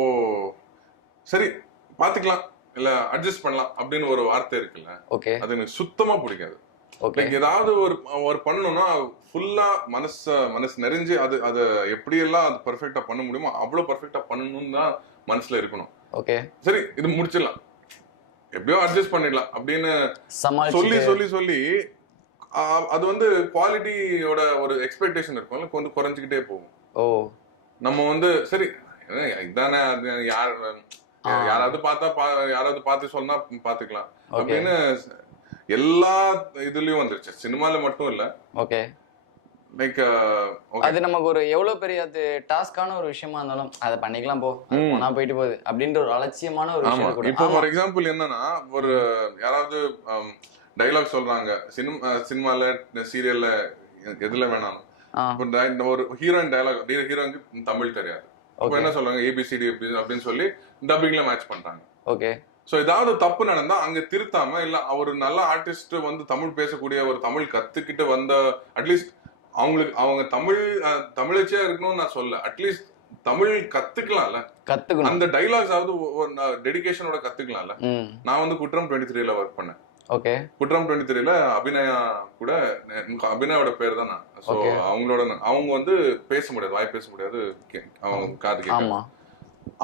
சரி பாத்துக்கலாம் இல்ல அட்ஜஸ்ட் பண்ணலாம் அப்படின்னு ஒரு வார்த்தை இருக்குல்ல, அது எனக்கு சுத்தமா பிடிக்காது. ஏதாவது ஒரு பண்ணணும்னா ஃபுல்லா மனசு நிறைஞ்சு அது எப்படி எல்லாம் அது பெர்ஃபெக்டா பண்ண முடியுமோ அவ்வளவு பெர்ஃபெக்டா பண்ணணும்னு தான் மனசுல இருக்கணும். ஓகே, சரி இது முடிச்சிடலாம், எப்படியோ அட்ஜஸ்ட் பண்ணிடலாம் அப்படின்னு சொல்லி அது வந்து குவாலிட்டியோட ஒரு எக்ஸ்பெக்டேஷன் இருக்கும்ல, கொஞ்சம் குறைஞ்சிக்கிட்டே போகும். நம்ம வந்து சரி இதானே யாராவது பார்த்து சொன்னா பாத்துக்கலாம் அப்படின்னு எல்லா இதுலயும் வந்துருச்சு, சினிமால மட்டும் இல்ல. ஓகே, லைக் அது நமக்கு ஒரு எவ்வளவு பெரிய அது டாஸ்கான ஒரு விஷயமா இருந்தாலும் அதை பண்ணிக்கலாம் போனா போயிட்டு போகுது அப்படின்ற ஒரு அலட்சியமான ஒரு விஷயம். இப்போ ஃபார் எக்ஸாம்பிள் என்னன்னா, ஒரு யாராவது டைலாக் சொல்றாங்க சினிமால சீரியல்ல எதுல வேணாலும், ஒரு ஹீரோயின் டைலாக், ஹீரோயினுக்கு தமிழ் தெரியாது, அப்ப என்ன சொல்றாங்க ஏபிசிடி அப்படின்னு சொல்லி டப்பிங்ல மேட்ச் பண்றாங்க. ஓகே, சோ ஏதாவது தப்பு நடந்தா அங்க திருத்தாம இல்ல ஒரு நல்ல ஆர்டிஸ்ட் வந்து தமிழ் பேசக்கூடிய ஒரு தமிழ் கத்துக்கிட்டு வந்த அட்லீஸ்ட் அவங்க தமிழச்சியா இருக்கணும்னு நான் சொல்ல, அட்லீஸ்ட் தமிழ் கத்துக்கலாம்ல, அந்த டைலாக்ஸ் ஆவது டெடிகேஷனோட கத்துக்கலாம்ல. நான் வந்து குற்றம் 23ல ஒர்க் பண்ணேன். ஓகே, குற்றம் 23ல அபிநயா கூட, அபிநயோட பேர் தான் நான். சோ அவங்க வந்து பேச முடியாது, வாய் பேச முடியாது, அவங்க காது கேட்க,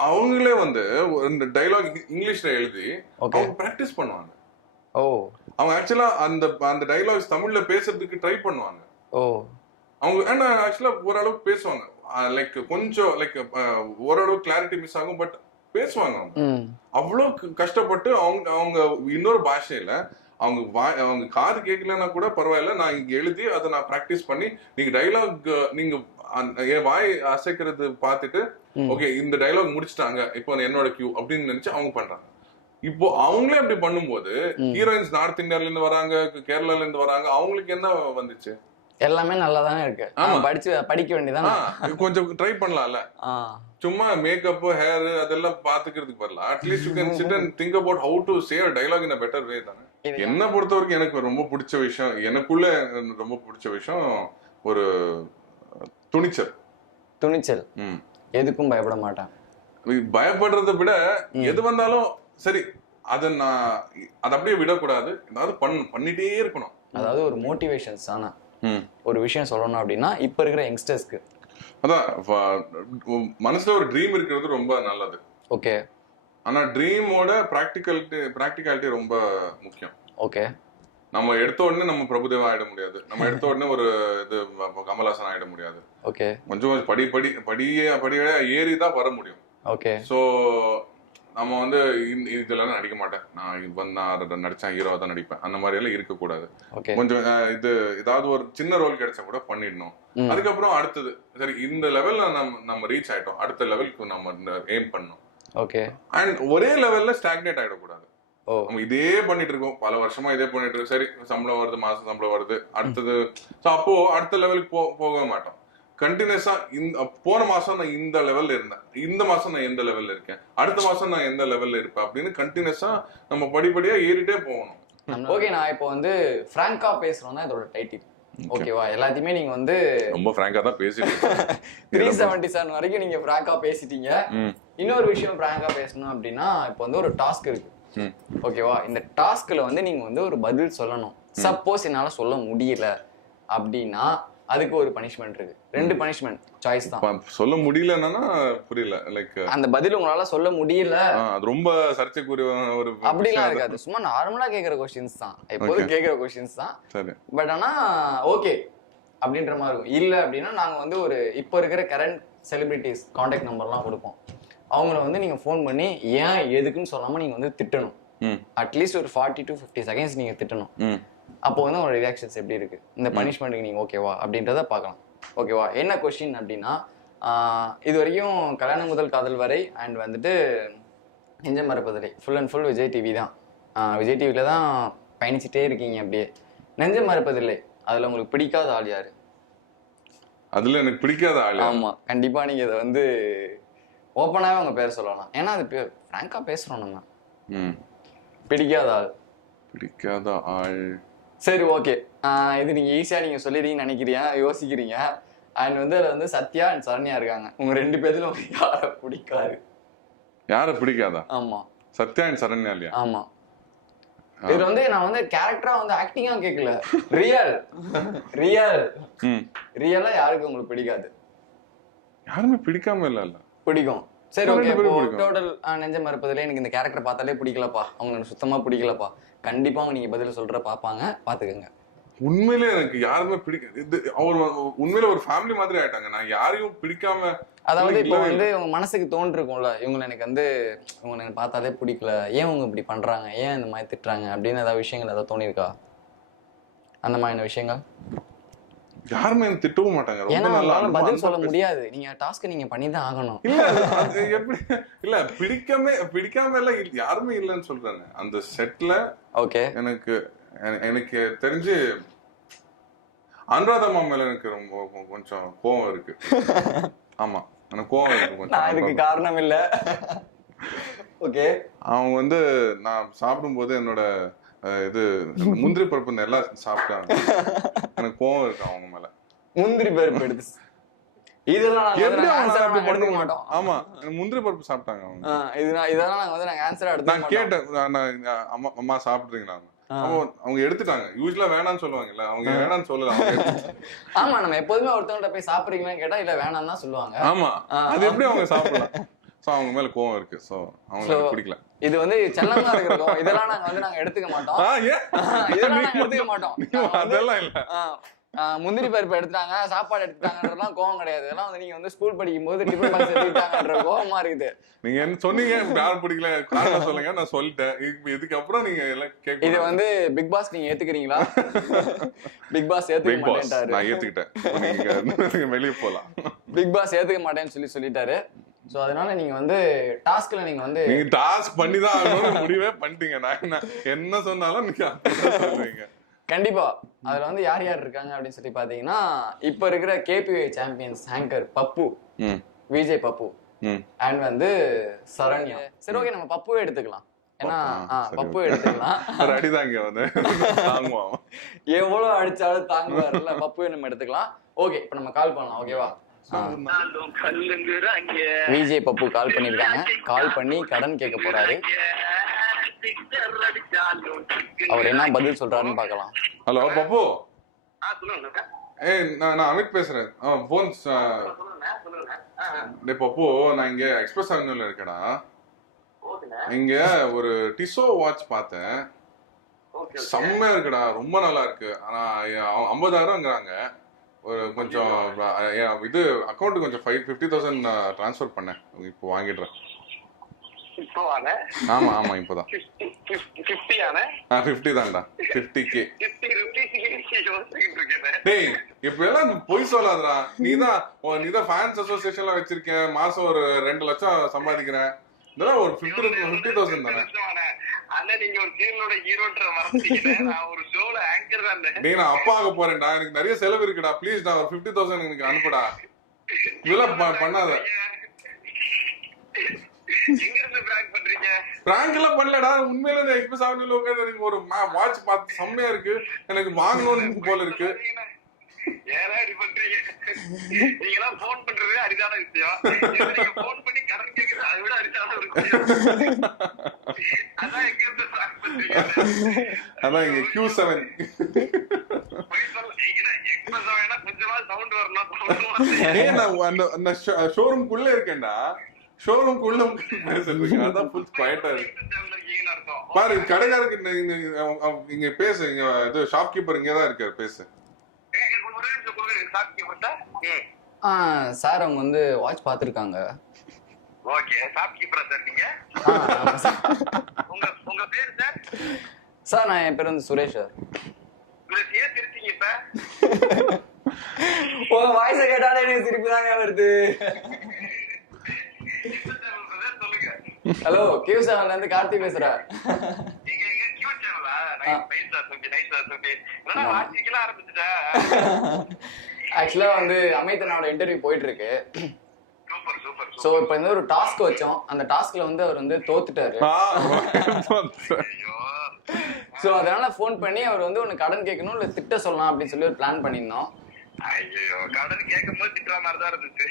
அவங்களே வந்து இந்த டைலாக் இங்கிலீஷ்ல எழுதி அவங்க பிராக்டிஸ் பண்ணுவாங்க. அவங்க ஆக்சுவலா அந்த டைலாக்ஸ் தமிழ்ல பேசுறதுக்கு ட்ரை பண்ணுவாங்க. அவங்க ஏன்னா ஆக்சுவலா ஓரளவுக்கு பேசுவாங்க, லைக் கொஞ்சம் லைக் ஓரளவுக்கு கிளாரிட்டி மிஸ் ஆகும், பட் பேசுவாங்க. அவங்க அவ்வளவு கஷ்டப்பட்டு அவங்க இன்னொரு பாஷையில அவங்க காது கேட்கலன்னா கூட பரவாயில்ல, நான் இங்க எழுதி அதை நான் பிராக்டிஸ் பண்ணி நீங்க டைலாக் நீங்க என் வாய் அசைக்கிறது பார்த்துட்டு ஓகே இந்த டைலாக் முடிச்சுட்டாங்க இப்போ என்னோட கியூ அப்படின்னு நினைச்சு அவங்க பண்றாங்க. இப்போ அவங்களே அப்படி பண்ணும்போது ஹீரோயின்ஸ் நார்த் இந்தியால இருந்து வராங்க, கேரளால இருந்து வராங்க, அவங்களுக்கு என்ன வந்துச்சு? எல்லாமே நல்லா தானே இருக்கு, படிக்க வேண்டியதானே, கொஞ்சம் ட்ரை பண்ணலாம்ல. சும்மா மேக்கப் ஹேர் அதெல்லாம் பாத்துக்கிறதுக்கு வரல, at least you can sit and think about how to say a dialogue in a better way தானே. என்ன பொறுத்த வரைக்கும் எனக்கு ரொம்ப பிடிச்ச விஷயம், எனக்குள்ள ரொம்ப பிடிச்ச விஷயம் ஒரு துணிச்சல். எதுக்கும் பயப்பட மாட்டான். பயப்படுறதை விட எது வந்தாலும் சரி அதை அப்படியே விடக்கூடாது, ஏதாவது பண்ணிட்டே இருக்கணும். அதாவது ஒரு மோட்டிவேஷன்ஸ். ஆனா ஒரு விஷயம் சொல்லணும் அப்படின்னா இப்ப இருக்கிற யங்ஸ்டர்ஸ்க்கு அதான் மனசுல ஒரு ட்ரீம் இருக்கிறது ரொம்ப நல்லது. ஓகே, ஆனா ட்ரீமோட பிராக்டிகாலிட்டி ரொம்ப முக்கியம். ஓகே, நம்ம எடுத்த உடனே நம்ம பிரபுதேவா ஆயிட முடியாது, நம்ம எடுத்த உடனே ஒரு இது கமல்ஹாசன் ஆயிட முடியாது. ஓகே, கொஞ்சம் படியா ஏறிதான் வர முடியும். ஓகே, சோ நம்ம வந்து இதெல்லாம் நடிக்க மாட்டேன், நான் நடிச்சேன் ஹீரோவா தான் நடிப்பேன், அந்த மாதிரி எல்லாம் இருக்க கூடாது. கொஞ்சம் ஏதாவது ஒரு சின்ன ரோல் கிடைச்சா கூட பண்ணிடணும். அதுக்கப்புறம் அடுத்தது சரி இந்த லெவல்ல நம்ம ரீச் ஆயிட்டோம், அடுத்த லெவலுக்கு நம்ம எய்ம் பண்ணணும். ஓகே, அண்ட் ஒரே லெவல்ல ஸ்டாக்னேட் ஆயிடக்கூடாது. நம்ம இதே பண்ணிட்டு இருக்கோம், பல வருஷமா இதே பண்ணிட்டு இருக்கோம், சரி சம்பளம் வருது, மாசம் சம்பளம் வருது, அடுத்தது அப்போ அடுத்த லெவலுக்கு போக மாட்டோம். கண்டினியூஸா போன மாசம் நான் இந்த லெவல்ல இருந்தேன், இந்த மாசம் நான் எந்த லெவல்ல இருக்கேன், அடுத்த மாசம் நான் எந்த லெவல்ல இருப்பேன் அப்படின்னு கண்டினியூஸா நம்ம படிப்படியா ஏறிட்டே போகணும். ஓகே, நான் இப்போ வந்து பிராங்கா பேசுறோம் தான் இதோட டைட்டில். ஓகேவா, எல்லாத்தையுமே நீங்க வந்து ரொம்ப பிராங்கா தான் பேசிட்டீங்க. 377 வரைக்கும் நீங்க பிராங்கா பேசிட்டீங்க. இன்னொரு விஷயம் பிராங்கா பேசணும் அப்படின்னா இப்போ வந்து ஒரு டாஸ்க் இருக்கு. ஓகேவா, இந்த டாஸ்க்ல வந்து நீங்க வந்து ஒரு பதில் சொல்லணும். சப்போஸ் என்னால சொல்ல முடியல அப்படின்னா அதுக்கு ஒரு பனிஷ்மெண்ட் இருக்கு. 2 பனிஷ்மெண்ட் சாய்ஸ் தான். சொல்ல முடியலன்னா புரியல. லைக் அந்த பதில் உங்களால சொல்ல முடியல, அது ரொம்ப சர்ச்சைக்குரிய ஒரு அப்படிலாம் இருக்காது. சும்மா நார்மலா கேக்குற क्वेश्चंस தான், எப்போதும் கேக்குற क्वेश्चंस தான். சரி. பட் ஆனா ஓகே அப்படின்ற மாதிரி இருக்கும். இல்ல அப்படின்னா நாங்க வந்து ஒரு இப்போ இருக்கிற கரண்ட் செலிபிரிட்டிஸ் கான்டாக்ட் நம்பர்லாம் கொடுப்போம். அவங்கள வந்து நீங்க ஃபோன் பண்ணி ஏன் எதுக்குன்னு சொல்லாம நீங்க வந்து திட்டணும். அட்லீஸ்ட் ஒரு 40 to 50 செகண்ட்ஸ் நீங்க திட்டணும். அப்போ வந்து உங்களோட ரியாக்ஷன்ஸ் எப்படி இருக்கு, இந்த பனிஷ்மெண்ட்டுக்கு நீங்க ஓகேவா அப்படின்றத பார்க்கலாம். ஓகேவா? என்ன கொஸ்டின் அப்படின்னா, இது வரைக்கும் கல்யாணம் முதல் காதல் வரை அண்ட் வந்துட்டு நெஞ்சம் மறப்பதில்லை full and full Vijay TV தான். விஜய் டிவியில தான் பயணிச்சுட்டே இருக்கீங்க. அப்படியே நெஞ்சம் மறப்பதில்லை அதுல உங்களுக்கு பிடிக்காத ஆள் யாரு? அதுல எனக்கு பிடிக்காத ஆள்? ஆமா, கண்டிப்பா நீங்க இதை வந்து ஓப்பனாவே அவங்க பேர் சொல்லலாம். ஏன்னா அது ஃப்ராங்கா பேசுறோம் நம்ம. பிடிக்காத ஆள்? பிடிக்காத ஆள் சரி, ஓகே. இது நீங்க ஈஸியா நீங்க சொல்லிடுறீங்கன்னு நினைக்கிறீங்க, யோசிக்கிறீங்க. அண்ட் வந்து அதுல வந்து சத்யா அண்ட் சரண்யா இருக்காங்க. உங்க 2 பேர்ல உங்களுக்கு யாரை பிடிக்காது? யாரை பிடிக்காதா? ஆமா, சத்யா அண்ட் சரண்யா இல்லையா? ஆமா. இது வந்து நான் வந்து கேரக்டரா வந்து ஆக்டிங்கா கேட்கல, ரியல் ரியலா யாருக்கு உங்களுக்கு பிடிக்காது? யாருமே பிடிக்காம இல்ல. பிடிக்கும். சரி, ஓகே. டோட்டல் நெஞ்சம் மறப்பதில்லை எனக்கு இந்த கேரக்டர் பார்த்தாலே பிடிக்கலப்பா, அவங்க எனக்கு சுத்தமா பிடிக்கலப்பா, கண்டிப்பா அவங்க நீங்க பதில் சொல்ற பாப்பாங்க, பாத்துக்கோங்க. உண்மையிலே எனக்கு யாருமே பிடிக்காது. அவர் உண்மையில ஒரு ஃபேமிலி மாதிரி ஆயிட்டாங்க. நான் யாரையும் பிடிக்காம, அதாவது இப்போ வந்து உங்க மனசுக்கு தோன்றிருக்கும்ல, இவங்களை எனக்கு வந்து இவங்களை எனக்கு பார்த்தாலே பிடிக்கல, ஏன் இவங்க இப்படி பண்றாங்க, ஏன் இந்த மாதிரி திட்டுறாங்க அப்படின்னு ஏதாவது விஷயங்கள் ஏதாவது தோணிருக்கா? அந்த மாதிரியான விஷயங்கள் யாருமே எனக்கு திட்டவும் மாட்டாங்க. ஏன்னா அவங்களால பதில் சொல்ல முடியாது. நீங்க டாஸ்க் நீங்க பண்ணிதான் ஆகணும். இல்ல அது எப்படி இல்ல பிடிக்காம எல்லாம் யாருமே இல்லைன்னு சொல்றாங்க அந்த செட்ல. ஓகே, எனக்கு தெரிஞ்சு அனுராதா மேல எனக்கு ரொம்ப கொஞ்சம் கோவம் இருக்கு. ஆமா, எனக்கு கோவம் இருக்கு கொஞ்சம். அதுக்கு காரணம் இல்ல. ஓகே, அவங்க வந்து நான் சாப்பிடும்போது என்னோட இது முந்திரி பருப்பு எல்லாம் சாப்பிட்டாங்க. எனக்கு கோவம் இருக்கு அவங்க மேல. முந்திரி பருப்பு எடுத்து இதெல்லாம் நாங்க எடுத்துக்க மாட்டோம். ஆமா, முந்திரி பருப்பு சாப்பிட்டாங்க அவங்க. இதெல்லாம் நாங்க வந்து ஆன்சரா எடுத்து நான் கேட்டேன், அம்மா சாப்பிடுறீங்களா? அவங்க எடுத்துட்டாங்க. யூஸ்வலா வேணாம்னு சொல்லுவாங்கல்ல, அவங்க வேணாம்னு சொல்லல. ஆமா, நம்ம எப்போதுமே ஒருத்தவங்க போய் சாப்பிடுறீங்களான்னு கேட்டா இல்ல வேணாம்னு தான் சொல்லுவாங்க. ஆமா, அது எப்படி அவங்க சாப்பிடலாம்? சோ அவங்க மேல கோவம் இருக்கு. சோ அவங்களுக்கு பிடிக்கல. இது வந்து செல்லமா இருக்கிறோம். இதெல்லாம் நாங்க எடுத்துக்க மாட்டோம். இதெல்லாம் நாங்க எடுத்துக்க மாட்டோம். அதெல்லாம் இல்ல. முந்திரி பருப்பு எடுத்துட்டாங்க, சாப்பாடு எடுத்துட்டாங்கன்றதெல்லாம் கோவம் கிடையாது. இதெல்லாம் வந்து நீங்க வந்து ஸ்கூல் படிக்கும் போது டிஃபன் பாக்ஸ் எடுத்துட்டாங்கன்ற கோவமா இருக்குது. நீங்க என்ன சொன்னீங்க, யாரும் பிடிக்கல காரணம் சொல்லுங்க, நான் சொல்லிட்டேன். இதுக்கு அப்புறம் நீங்க எல்லாம் கேட்க. இது வந்து பிக் பாஸ் நீங்க ஏத்துக்கிறீங்களா? பிக் பாஸ் ஏத்துக்க மாட்டேன்ட்டாரு. நான் ஏத்துக்கிட்டேன். நீங்க வெளிய போலாம். பிக் பாஸ் ஏத்துக்க மாட்டேன்னு சொல்லிட்டாரு. சோ அதனால நீங்க வந்து டாஸ்க்ல நீங்க டாஸ்க் பண்ணி தான் ஆகணும்னு முடிவே பண்ணிட்டீங்க. நான் என்ன சொன்னாலும் நீங்க சொல்லுவீங்க. கண்டிப்பா. அதுல வந்து யார் யார் இருக்காங்க அப்படின்னு சொல்லி பாத்தீங்கன்னா, இப்ப இருக்கிற KPY champions anchor Pappu, Vijay Pappu and வந்து சரண்யா. சரி, ஓகே, நம்ம பப்புவே எடுத்துக்கலாம். ஏன்னா பப்பு எடுத்துக்கலாம். அடிதாங்க வந்து எவ்வளவு அடிச்சாலும் தாங்குவார்ல, பப்புவே நம்ம எடுத்துக்கலாம். ஓகே, இப்ப நம்ம கால் பண்ணலாம். ஓகேவா? விஜய் பப்பு கால் பண்ணிருக்காங்க. கால் பண்ணி கடன் கேட்க போறாரு. அவர் என்ன பதில் சொல்றாருன்னு பார்க்கலாம். ஹலோ பப்பு. நான் அமித் பேசுறேன். பப்பு, நான் இங்க எக்ஸ்பிரஸ் அவென்யூல இருக்கேடா. இங்க ஒரு டிசோ வாட்ச் பார்த்தேன். செம்மையா இருக்குடா, ரொம்ப நல்லா இருக்கு. ஆனா 50,000ங்கிறாங்க. ஒரு கொஞ்சம் இது அக்கௌண்ட் கொஞ்சம் 50,000 ட்ரான்ஸ்ஃபர் பண்ணேன். இப்போ வாங்கிடுறேன். ஆமா ஆமா, இப்போதான் 50 தான்டா. 50K. டேய், இப்ப எல்லாம் பொய் சொல்லாதடா. நீதான் ஃபேன்ஸ் அசோசியேஷன்ல வச்சிருக்க, மாசம் ஒரு 2 லட்சம் சம்பாதிக்கிறேன். இதெல்லாம் ஒரு 50,000 தானே. நான் அப்பா ஆக போறேன்டா, எனக்கு நிறைய செலவு இருக்குடா. ப்ளீஸ் டா, ஒரு 50,000 எனக்கு அனுப்புடா. இதெல்லாம் பண்ணாத. பிராங்க் எல்லாம் பண்ணலடா, உண்மையில எக்ஸ்பிரஸ் அவென்யூல உட்கார்ந்து எனக்கு ஒரு வாட்ச் பார்த்து செம்மையா இருக்கு, எனக்கு வாங்கணும்னு போல இருக்கு. அதான் இங்க Q7 ஏன் நான் அந்த ஷோரூம்குள்ள இருக்கேன்டா, ஷோரூம்குள்ள பேசுறதுக்கு அதான் ஃபுல் குவைட்டா இருக்கு. பாரு கடைக்காரருக்கு இங்க பேசு, இங்க இது ஷாப்கீப்பர் இங்கதான் இருக்காரு, பேசு. சார் அவங்க வந்து வாட்ச் பாத்துருக்காங்க. ஓகே, ஷாப்கீப்பரா சார் நீங்க? உங்க பேர் சார்? சார் நான் என் பேர் வந்து சுரேஷ் சார். சுரேஷ், ஏன் திருச்சிங்க இப்ப? உங்க வாய்ஸ கேட்டாலே எனக்கு சிரிப்பு தாங்க வருது. சொல்லுங்க. ஹலோ, Q7ல இருந்து கார்த்தி பேசுறேன். ஆக்சுவலா வந்து அமிதனோட இன்டர்வியூ போயிட்டு இருக்கு. சோ இப்போ இந்த ஒரு டாஸ்க் வச்சோம், அந்த டாஸ்க்ல வந்து அவர் வந்து தோத்துட்டாரு. சோ அதனால ஃபோன் பண்ணி அவர் வந்து உனக்கு கடன் கேட்கணும் இல்ல திட்ட சொல்லலாம் அப்படின்னு சொல்லி ஒரு பிளான் பண்ணியிருந்தோம். ஐயோ, கடன் கேட்கும்போது திட்டுற மாதிரி தான் இருந்துச்சு.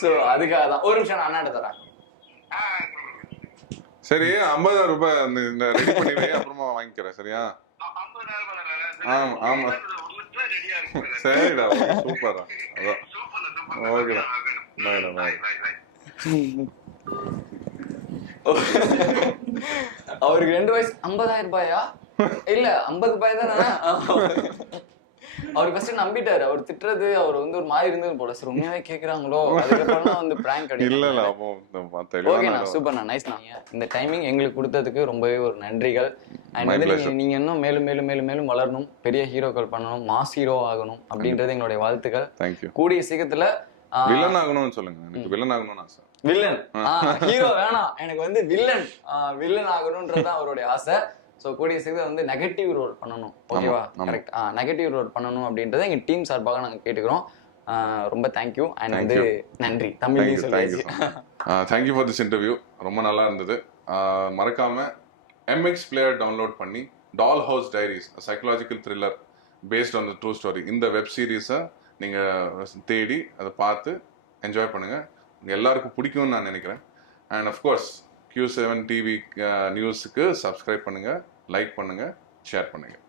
சோ அதுக்காக தான். ஒரு நிமிஷம் நான் அண்ணாட்ட தரேன். சரி, 50,000 ரூபாய் ரெடி பண்ணி வை, அப்புறமா வாங்கிக்கிறேன். சரியா? ஆமா ஆமா, சரிடா, சூப்பரா. அதான் ஓகேடா, பாய்டா, பாய். அவருக்கு 2 வயசு. 50,000 ரூபாயா? இல்ல 50 ரூபாய் தானே. அவர் ஃபர்ஸ்ட் நம்பிட்டாரு. அவர் திட்டுறது அவர் வந்து ஒரு மாதிரி இருந்தது போல. சார் உண்மையாவே கேக்குறாங்களோ, அதுக்கப்புறம் வந்து பிராங்க் அடி. இல்ல இல்ல, அப்போ ஓகேண்ணா, சூப்பர்ண்ணா, நைஸ்ண்ணா. இந்த டைமிங் எங்களுக்கு கொடுத்ததுக்கு ரொம்பவே ஒரு நன்றிகள். அண்ட் வந்து நீங்க இன்னும் மேலும் மேலும் மேலும் மேலும் வளரணும், பெரிய ஹீரோக்கள் பண்ணணும், மாஸ் ஹீரோ ஆகணும் அப்படின்றது எங்களுடைய வாழ்த்துக்கள். தேங்க்யூ. கூடிய சீக்கிரத்துல வில்லன் ஆகணும்னு சொல்லுங்க. எனக்கு வில்லன் ஆகணும்னு ஆசை. வில்லன் ஹீரோ வேணாம், எனக்கு வந்து வில்லன் ஆகணும்ன்றதுதான் அவருடைய ஆசை. ஸோ கூடிய சீக்கிரம் வந்து நெகட்டிவ் ரோல் பண்ணணும். ஓகேவா? கரெக்ட். நெகட்டிவ் ரோல் பண்ணணும் அப்படின்றத எங்கள் டீம் சார்பாக நாங்கள் கேட்டுக்கிறோம். ரொம்ப தேங்க்யூ. அண்ட் வந்து நன்றி. தமிழ்லையும் சொல்லியாச்சு. Thank you for this interview. ரொம்ப நல்லா இருந்தது. மறக்காம MX பிளேயர் டவுன்லோட் பண்ணி doll house diaries, psychological thriller based on the true story, இந்த வெப் சீரிஸை நீங்கள் தேடி அதை பார்த்து என்ஜாய் பண்ணுங்கள். எல்லாருக்கும் பிடிக்கும்னு நான் நினைக்கிறேன். அண்ட் அஃப்கோர்ஸ் Q7 TV நியூஸுக்கு சப்ஸ்கிரைப் பண்ணுங்கள், லைக் பண்ணுங்கள், ஷேர் பண்ணுங்கள்.